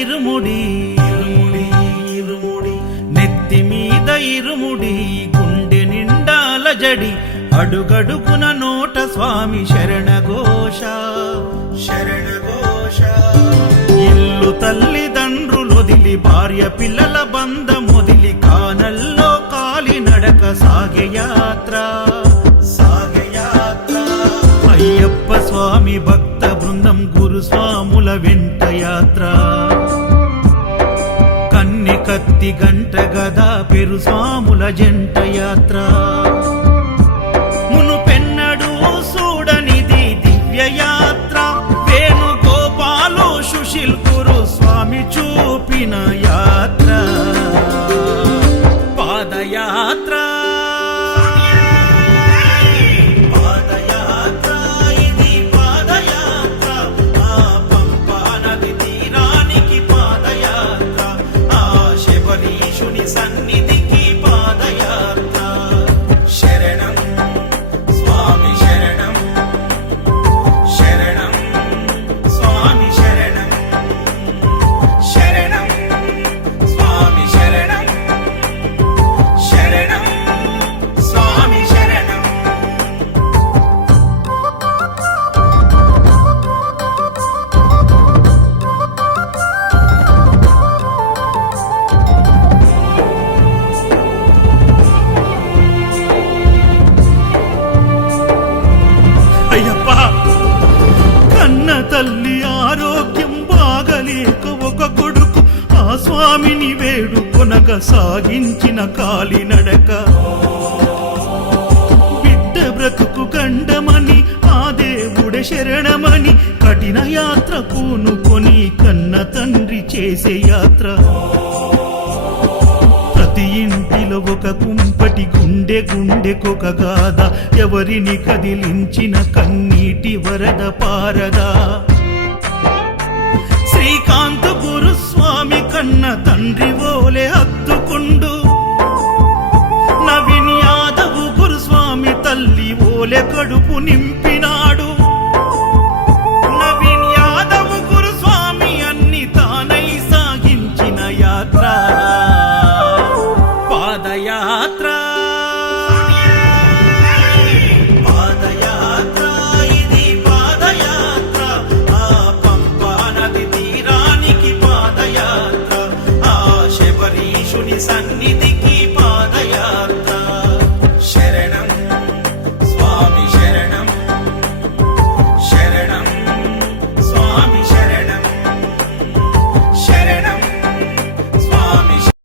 ఇరుముడి ఇరుముడి ఇరుముడి నెత్తి మీద ఇరుముడి గుండె నిండాల జడి అడుగడుగున నోట స్వామి శరణఘోష శరణఘోష ఇల్లు తల్లిదండ్రులొదిలి భార్య పిల్లల బంధమొదిలి కానల్లో కాలి నడక సాగే యాత్ర సాగే యాత్ర అయ్యప్ప స్వామి భక్త బృందం గురుస్వాముల వెంట యాత్ర కన్ని కత్తి గంట గదా పెరు స్వాముల జంట యాత్ర మునుపెన్నడు చూడనిది దివ్య యాత్ర వేణుగోపాలు సుశీల్ గురు స్వామి చూపిన యాత్ర పాదయాత్ర సన్నిధికి పాదయాత్ర శరణం స్వామి శరణం శరణం స్వామి శరణం శరణం స్వామి శరణం శరణం స్వామి శరణం అయ్యప్ప కన్న తల్లి ఆరోగ్యం బాగలేక ఒక కొడుకు ఆ స్వామిని వేడుకొనగా సాగించిన కాలినడక బిడ్డ బ్రతుకు గండమని ఆ దేవుడే శరణమని కఠిన యాత్ర పూనుకొని కన్న తండ్రి చేసే యాత్ర ప్రతి ఇంటిలో ఒక కుంపటి గుండె గుండెకొక గాథ ఎవరిని కదిలించిన కన్నీటి వరద పారదా శ్రీకాంత గురుస్వామి కన్న తండ్రి ఓలే హత్తుకుండు నవీన్ యాదవ్ గురుస్వామి తల్లి ఓలే కడుపు నింపి